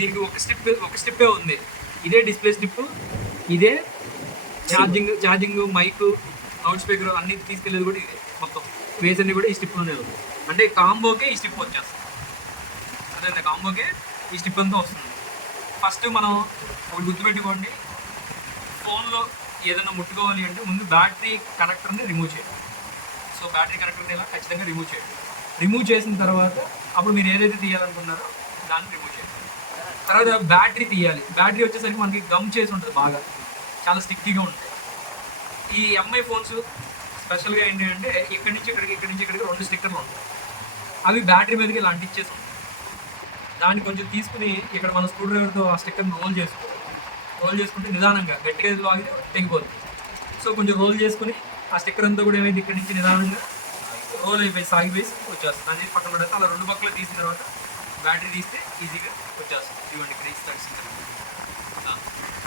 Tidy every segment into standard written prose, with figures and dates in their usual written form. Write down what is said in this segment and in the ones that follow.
దీనికి ఒక స్ట్రిప్పే ఉంది. ఇదే డిస్ప్లే స్ట్రిప్, ఇదే ఛార్జింగ్ మైక్ లౌడ్ స్పీకర్ అన్ని తీసుకెళ్ళేది కూడా ఇదే. మొత్తం బేస్ అన్ని కూడా ఈ స్ట్రిప్లోనే ఉంది. అంటే కాంబోకే ఈ స్ట్రిప్ వచ్చేస్తుంది. అదే కాంబోకే ఈ స్ట్రిప్ అంతా వస్తుంది. ఫస్ట్ మనం ఒకటి గుర్తుపెట్టుకోండి, ఫోన్లో ఏదైనా ముట్టుకోవాలి అంటే ముందు బ్యాటరీ కనెక్టర్ని రిమూవ్ చేయాలి. సో బ్యాటరీ కనెక్టర్ని ఇలా ఖచ్చితంగా రిమూవ్ చేయాలి. రిమూవ్ చేసిన తర్వాత అప్పుడు మీరు ఏదైతే తీయాలనుకున్నారో దాన్ని రిమూవ్ చేయాలి. తర్వాత బ్యాటరీ తీయాలి. బ్యాటరీ వచ్చేసరికి మనకి గమ్ చేసి ఉంటుంది, బాగా చాలా స్టిక్కీగా ఉంటుంది. ఈ ఎంఐ ఫోన్స్ స్పెషల్గా ఏంటి అంటే ఇక్కడి నుంచి ఇక్కడికి 2 స్టిక్కర్లు ఉంటాయి. అవి బ్యాటరీ మీదకి ఇలా అంటించేసి ఉంటాయి. దాన్ని కొంచెం తీసుకుని ఇక్కడ మన స్క్రూ డ్రైవర్తో ఆ స్టిక్కర్ని రోల్ చేసుకుంటే నిదానంగా గట్టిగా లాగితే తెగిపోతుంది. సో కొంచెం రోల్ చేసుకుని ఆ స్టిక్కర్ అంతా కూడా ఏమైంది ఇక్కడి నుంచి నిదానంగా రోల్ అయిపోయి సాగిపోయి వచ్చేస్తుంది. దాన్ని పక్కన పడితే అలా 2 పక్కలు తీసిన తర్వాత బ్యాటరీ తీస్తే ఈజీగా వచ్చేస్తుంది. ఇవ్వండి ఇక్కడ ఇస్తాడు స్టిక్కర్,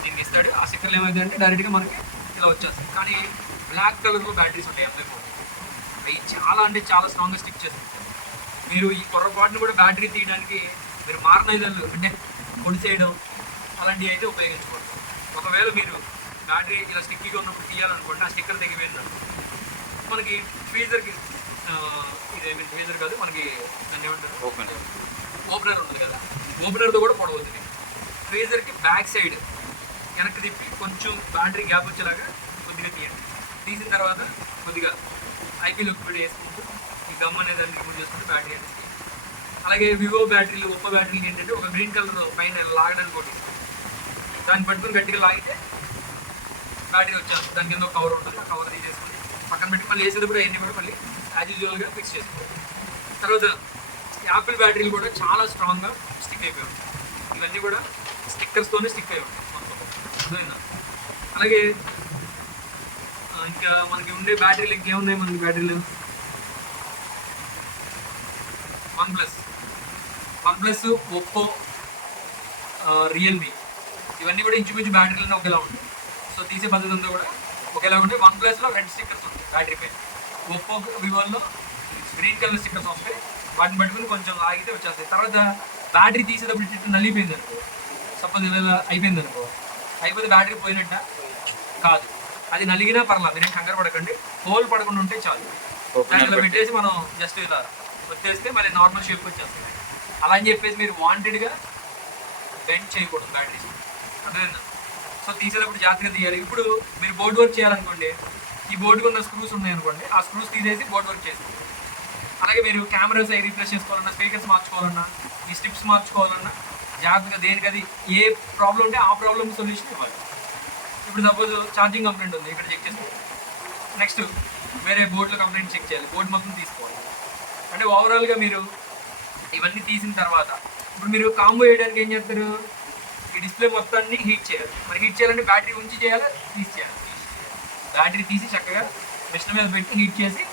దీనికి ఇస్తాడు. ఆ స్టిక్కర్లు ఏమైంది అంటే డైరెక్ట్గా మనకి ఇలా వచ్చేస్తుంది. కానీ బ్లాక్ కలర్లో బ్యాటరీస్ ఉంటాయి ఎంఐ ఫోన్. అవి చాలా స్ట్రాంగ్గా స్టిక్ చేస్తుంది. మీరు ఈ పొరపాటును కూడా బ్యాటరీ తీయడానికి మీరు మార్నైజర్లు అంటే పొడిసేయడం అలాంటివి అయితే ఉపయోగించకూడదు. ఒకవేళ మీరు బ్యాటరీ ఇలా స్టిక్కీగా ఉన్నప్పుడు తీయాలనుకోండి, ఆ స్టిక్కర్ తెగిపోయిందనుకో మనకి ఫ్రీజర్కి ఇదేమి ఫ్రీజర్ కాదు, మనకి దాన్ని ఏమంటారు ఓపెనర్ ఉంటుంది కదా, ఓపెనర్తో కూడా పొడవుతుంది. ఫ్రీజర్కి బ్యాక్ సైడ్ వెనక్కి తిప్పి కొంచెం బ్యాటరీ గ్యాప్ వచ్చేలాగా కొద్దిగా తీయండి. తీసిన తర్వాత కొద్దిగా ఐపీ లిక్విడ్ వేసుకుంటూ ఈ గమ్ అనేది రిమూవ్ చేసుకుంటూ బ్యాటరీ అనేది. అలాగే వివో బ్యాటరీలు, ఒప్పో బ్యాటరీలు ఏంటంటే ఒక గ్రీన్ కలర్ పైన లాగడానికి కూడా దాన్ని పట్టుకుని గట్టిగా లాగితే బ్యాటరీ వచ్చేస్తుంది. దాని కింద ఒక కవర్ ఉంటుంది, ఆ కవర్ తీసేసుకుని పక్కన పెట్టి మళ్ళీ వేసేటప్పుడు అన్నీ కూడా మళ్ళీ యాజ్ యూజువల్గా ఫిక్స్ చేసుకోవాలి. తర్వాత యాపిల్ బ్యాటరీలు కూడా చాలా స్ట్రాంగ్గా స్టిక్ అయిపోయి ఉంటాయి. ఇవన్నీ కూడా స్టిక్కర్స్తోనే స్టిక్ అయి ఉంటాయి మొత్తం. అర్థమైందా? అలాగే ఇంకా మనకి ఉండే బ్యాటరీలు ఇంకేమున్నాయి మనకి బ్యాటరీలు, వన్ ప్లస్, ఒప్పో, రియల్మీ, ఇవన్నీ కూడా ఇంచుమించు బ్యాటరీలను ఒకేలా ఉంటాయి. సో తీసే పద్ధతి అంతా కూడా ఒకేలా ఉంటాయి. వన్ ప్లస్లో రెడ్ స్టిక్కర్స్ ఉంటాయి బ్యాటరీ పైన, ఒప్పో వివోలో గ్రీన్ కలర్ స్టిక్కర్స్ వస్తాయి. వాటిని పట్టుకుని కొంచెం లాగితే వచ్చేస్తాయి. తర్వాత బ్యాటరీ తీసేటప్పుడు ఇట్లా నలిగిపోయింది అనుకో, సపోజ్ ఇలా అయిపోయింది అనుకో, అయిపోతే బ్యాటరీ పోయినట్ట కాదు. అది నలిగినా పర్లేదు, మీరేం కంగారు పడకండి. హోల్ పడకుండా ఉంటే చాలు. దాన్ని ఇలా పెట్టేసి మనం జస్ట్ ఇలా వచ్చేస్తే మళ్ళీ నార్మల్ షేప్ వచ్చేస్తుంది. అలా అని చెప్పేసి మీరు వాంటెడ్గా బెండ్ చేయకూడదు బ్యాటరీస్, అర్థమైందా? సో తీసేటప్పుడు జాగ్రత్తగా తీయాలి. ఇప్పుడు మీరు బోర్డ్ వర్క్ చేయాలనుకోండి, ఈ బోర్డుకు ఉన్న స్క్రూస్ ఉన్నాయనుకోండి, ఆ స్క్రూస్ తీసేసి బోర్డ్ వర్క్ చేసుకోండి. అలాగే మీరు కెమెరాస్ అవి రీప్లేస్ చేసుకోవాలన్నా, స్పీకర్స్ మార్చుకోవాలన్నా, ఈ స్ట్రిప్స్ మార్చుకోవాలన్నా జాగ్రత్తగా దేనికి అది ఏ ప్రాబ్లం ఉంటే ఆ ప్రాబ్లమ్ సొల్యూషన్ ఇవ్వాలి. ఇప్పుడు సపోజ్ ఛార్జింగ్ కంప్లైంట్ ఉంది, ఇక్కడ చెక్ చేసుకోవాలి. నెక్స్ట్ వేరే బోర్డులో కంప్లైంట్ చెక్ చేయాలి, బోర్డు మొత్తం తీసుకోవాలి. అంటే ఓవరాల్గా మీరు ఇవన్నీ తీసిన తర్వాత ఇప్పుడు మీరు కాంబో వేయడానికి ఏం చేస్తారు, ఈ డిస్ప్లే మొత్తాన్ని హీట్ చేయాలి. మరి హీట్ చేయాలంటే బ్యాటరీ ఉంచి చేయాలి, తీసి చేయాలి. బ్యాటరీ తీసి చక్కగా మిషన్ మీద పెట్టి హీట్ చేసి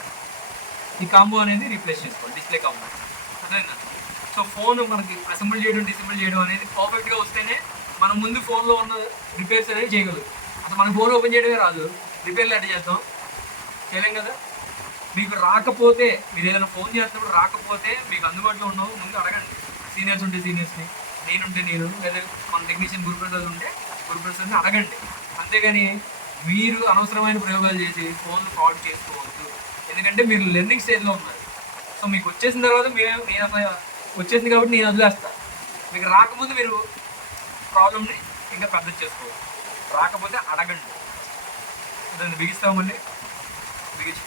ఈ కాంబో అనేది రీప్లేస్ చేసుకోవాలి, డిస్ప్లే కాంబో. అర్థమైందా? సో ఫోన్ మనకి అసెంబుల్ చేయడం, డిసెంబుల్ చేయడం అనేది పర్ఫెక్ట్గా వస్తేనే మనం ముందు ఫోన్లో ఉన్న రిపేర్స్ అనేది చేయగలరు. అసలు మన ఫోన్ ఓపెన్ చేయడమే రాదు, రిపేర్లు ఎట్లా చేస్తాం, చేయలేం కదా. మీకు రాకపోతే, మీరు ఏదైనా ఫోన్ చేస్తున్నప్పుడు రాకపోతే మీకు అందుబాటులో ఉన్నావు ముందు అడగండి. సీనియర్స్ ఉంటే సీనియర్స్ని, నేనుంటే నేను, లేదా మన టెక్నీషియన్ గురుప్రసాద్ ఉంటే గురుప్రసాద్ని అడగండి. అంతేగాని మీరు అనవసరమైన ప్రయోగాలు చేసి ఫోన్ పాడు చేసుకోవద్దు. ఎందుకంటే మీరు లెర్నింగ్ స్టేజ్లో ఉన్నారు. సో మీకు వచ్చేసిన తర్వాత నేను అసలు వచ్చేసింది కాబట్టి నేను వదిలేస్తాను. మీకు రాకముందు మీరు ప్రాబ్లమ్ని ఇంకా పెద్ద చేసుకోవచ్చు. రాకపోతే అడగండి. దాన్ని బిగిస్తామండి, బిగించి